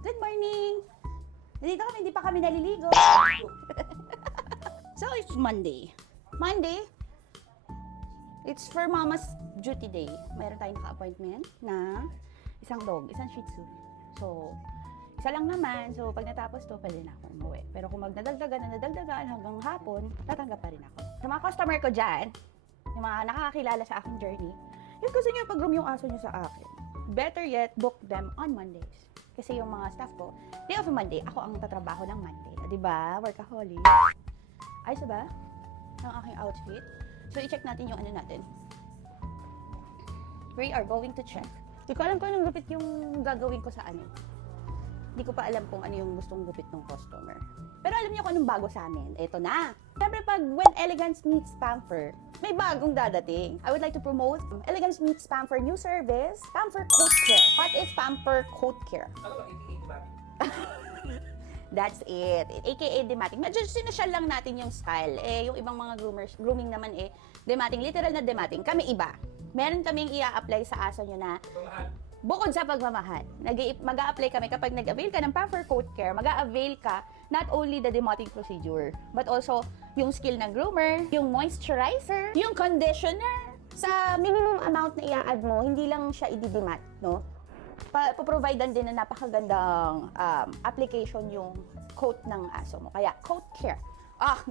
Good morning! Nandito kami, hindi pa kami naliligo. So, it's Monday. Monday, it's for Mama's duty day. Mayroon tayong naka-appointment na isang dog, isang Shih Tzu. So, isa lang naman. So, pag natapos to, pwede na ako umuwi. Pero kung nadagdagan hanggang hapon, tatanggap pa rin ako. Sa mga customer ko dyan, yung mga nakakakilala sa aking journey, yung gusto nyo pag-groom yung aso nyo sa akin, better yet, book them on Mondays. Kasi yung mga staff ko, day of Monday, ako ang tatrabaho ng Monday. Diba? Workaholic. Ayos ba? Ang aking outfit. So, i-check natin yung ano natin. We are going to check. Hindi ko alam kung anong gupit yung gagawin ko sa ano. Hindi ko pa alam kung ano yung gustong gupit ng customer. Pero alam niyo kung anong bago sa amin. Ito na. Siyempre pag when elegance meets pamper, may bagong dadating. I would like to promote Elegance meets Pamper new service, Pamper Coat Care. What is Pamper Coat Care? That's it. AKA demating. Medyo sinasyal lang natin yung style. Yung ibang mga grooming naman demating. Literal na demating. Kami iba. Meron kaming i-apply sa aso nyo na bukod sa pagmamahal. Mag-a-apply kami kapag nag-avail ka ng Pamper Coat Care, mag-a-avail ka not only the demating procedure, but also yung skill ng groomer, yung moisturizer, yung conditioner. Sa minimum amount na i-add mo, hindi lang siya i-demat, no? Paprovidean din na napakagandang application yung coat ng aso mo. Kaya, Coat Care.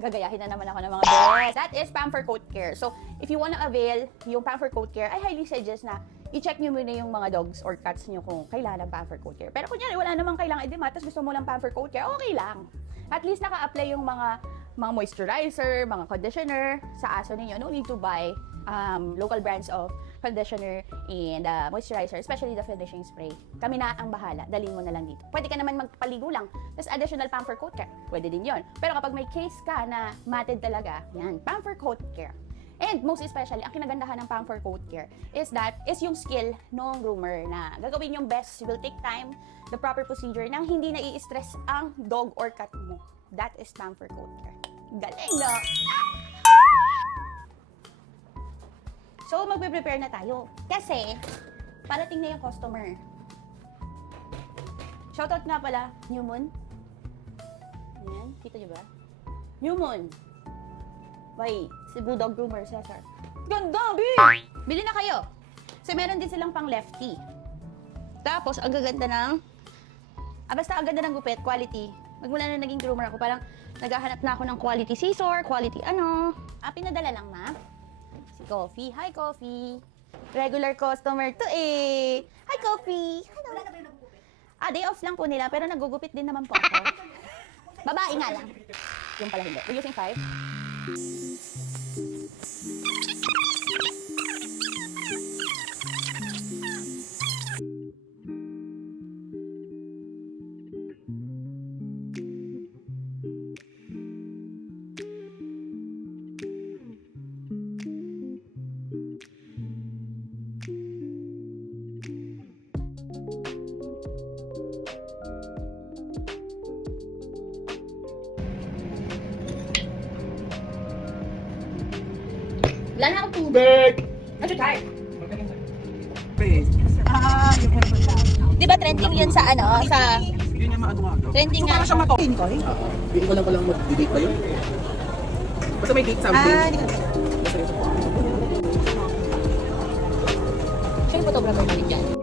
Gagayahin na naman ako ng mga best. That is Pamper Coat Care. So, if you wanna avail yung Pamper Coat Care, I highly suggest na i-check nyo muna yung mga dogs or cats nyo kung kailangan ng Pamper Coat Care. Pero kunyari, wala namang kailangan i-demat, tapos gusto mo lang Pamper Coat Care, okay lang. At least naka-apply yung mga moisturizer, mga conditioner sa aso ninyo. No need to buy local brands of conditioner and moisturizer, especially the finishing spray. Kami na ang bahala, dalhin mo na lang dito. Pwede ka naman magpaligo lang, tapos additional Pamper Coat Care, pwede din yon. Pero kapag may case ka na matted talaga, yan, Pamper Coat Care. And most especially, ang kinagandahan ng Pamper Coat Care is yung skill ng groomer na gagawin yung best, will take time, the proper procedure, nang hindi na i-stress ang dog or cat mo. That is Pamper Coat Care. Galing, no? So, magpe-prepare na tayo. Kasi, parating na yung customer. Shoutout nga pala, New Moon. Ayan, kita nyo ba? New Moon. By si Bulldog Groomer, Cesar. Ganda, B! Bili na kayo. Kasi meron din silang pang lefty. Tapos, ang gaganda ng... basta ang ganda ng gupit, quality. Magmula na naging groomer ako, parang naghahanap na ako ng quality scissor, quality ano. Pinadala lang na. Si Coffee. Hi, Coffee. Regular customer to eh. Hi, Coffee. Hello. Wala na ba yung nagugupit? Day off lang po nila, pero nagugupit din naman po ako. Babae nga lang. Yung pala hindi. We're using 5. Wala na akong tubig. Ano tayo? Di ba trending yun sa ano? Sa... Yun yung maaga-aga. Trending nga. Parang siya matokin ko eh. Hindi ko lang palang mag-date ba yun? Basta may date something. Hindi ko. Siya yung photographer namin dyan.